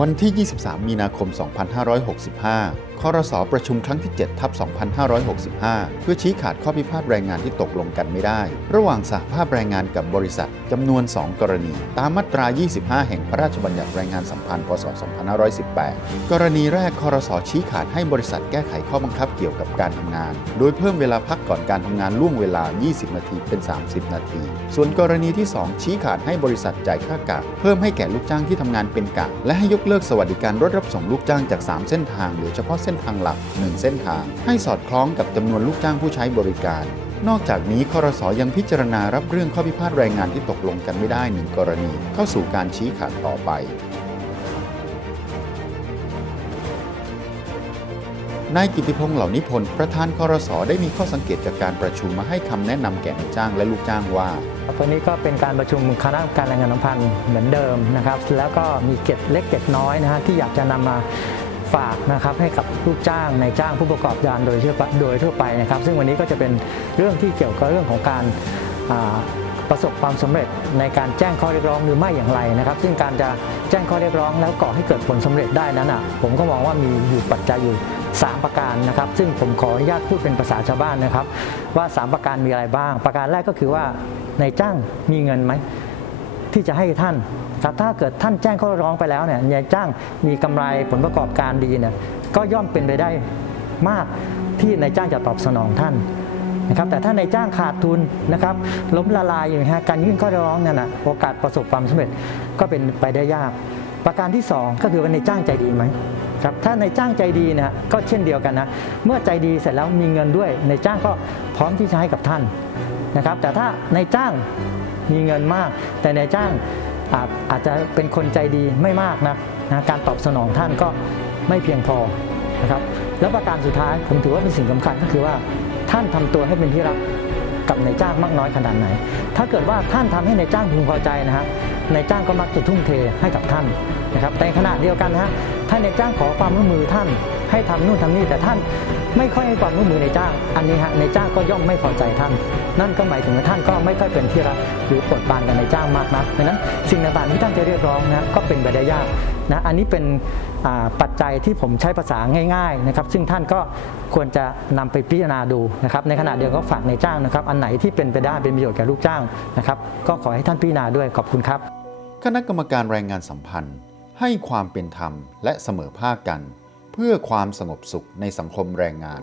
วันที่ 23 มีนาคม 2565คอรสอประชุมครั้งที่ 7 ทับ 2565 เพื่อชี้ขาดข้อพิพาทแรงงานที่ตกลงกันไม่ได้ ระหว่างสหภาพแรงงานกับบริษัทจำนวน 2 กรณี ตามมาตรา 25 แห่งพระราชบัญญัติแรงงานสัมพันธ์ พศ 2518 กรณีแรกคอรสอชี้ขาดให้บริษัทแก้ไขข้อบังคับเกี่ยวกับการทำงาน โดยเพิ่มเวลาพักก่อนการทำงานล่วงเวลา 20 นาทีเป็น 30 นาที ส่วนกรณีที่ 2 ชี้ขาดให้บริษัทจ่ายค่ากะเพิ่มให้แก่ลูกจ้างที่ทำงานเป็นกะและให้ยกเลิกสวัสดิการรถรับส่งลูกจ้างจาก 3 เส้นทางเหลือเฉพาะเส้นทางหลัก 1 เส้นทาง ให้สอดคล้องกับจำนวนลูกจ้างผู้ใช้บริการ นอกจากนี้คอรสอยังพิจารณารับเรื่องข้อพิพาทแรงงานที่ตกลงกันไม่ได้หนึ่งกรณี เข้าสู่การชี้ขาดต่อไปนายกิติพงษ์เหล่านิพนธ์ประธานคอรสอได้มีข้อสังเกตจากการประชุมมาให้คำแนะนำแก่นายจ้างและลูกจ้างว่าวันนี้ก็เป็นการประชุมคณะกรรมการแรงงานสัมพันธ์เหมือนเดิมนะครับ แล้วก็มีเก็ดเล็กเก็ดน้อยนะฮะที่อยากจะนำมา ฝากนะครับให้กับลูกจ้างนายจ้างผู้ประกอบการโดยทั่วไปโดยทั่วไปนะครับ ซึ่งวันนี้ก็จะเป็นเรื่องที่เกี่ยวกับเรื่องของการประสบความสำเร็จในการแจ้งข้อเรียกร้องหรือไม่อย่างไรนะครับ ซึ่งการจะแจ้งข้อเรียกร้องแล้วก่อให้เกิดผลสำเร็จได้นั้นอะผมก็มองว่ามีอยู่ปัจจัยอยู่ 3 ประการนะครับ ซึ่งผมขออนุญาตพูดเป็นภาษาชาวบ้านนะครับ ว่า 3 ประการมีอะไรบ้าง ประการแรกก็คือว่านายจ้างมีเงินไหม ที่จะให้ท่านครับถ้าเกิดท่านแจ้งข้อเรียกร้องไปแล้วเนี่ยนายจ้างมีกำไรผลประกอบการดีเนี่ยก็ย่อมเป็นไปได้มากที่นายจ้างจะตอบสนองท่านนะครับแต่ถ้านายจ้างขาดทุนนะครับล้มละลายอย่างฮะการยื่นข้อเรียกร้องเนี่ยนะโอกาสประสบความสำเร็จก็เป็นไปได้ยาก ประการที่ 2 ก็คือว่านายจ้างใจดีไหมครับถ้านายจ้างใจดีนะก็เช่นเดียวกันนะเมื่อใจดีเสร็จแล้วมีเงินด้วยนายจ้างก็พร้อมที่จะให้กับท่านนะครับแต่ถ้านายจ้าง มีเงินมาก แต่นายจ้างอาจอาจจะเป็นคนใจดีไม่มากนะนะการตอบสนองท่านก็ไม่เพียงพอนะครับแล้วประการสุดท้ายผมถือว่าเป็นสิ่งสำคัญก็คือว่าท่านทำตัวให้เป็นที่รักกับนายจ้างมากน้อยขนาดไหน ถ้าเกิดว่าท่านทำให้นายจ้างพึงพอใจนะฮะนายจ้างก็มักจะทุ่มเทให้กับท่านนะครับแต่ในขณะเดียวกันนะฮะถ้านายจ้างขอความร่วมมือท่าน ให้ทำนู่นทำนี่แต่ท่านไม่ค่อยให้ความร่วมมือในจ้าง อันนี้ฮะในจ้างก็ย่อมไม่พอใจท่าน นั่นก็หมายถึงว่าท่านก็ไม่ค่อยเป็นที่รักหรือโปรดปรานกับนายจ้างมากนักดังนั้นสิ่งต่างๆที่ท่านจะเรียกร้องนะก็เป็นไปได้ยากนะอันนี้เป็นปัจจัยที่ผมใช้ภาษาง่ายๆนะครับซึ่งท่านก็ควรจะนำไปพิจารณาดูนะครับในขณะเดียวกันก็ฝากในจ้างนะครับอันไหนที่เป็นไปได้เป็นประโยชน์แก่ลูกจ้างนะครับก็ขอให้ท่านพิจารณาด้วยขอบคุณครับ คณะกรรมการแรงงานสัมพันธ์ ให้ความเป็นธรรมและเสมอภาคกัน เพื่อความสงบสุขในสังคมแรงงาน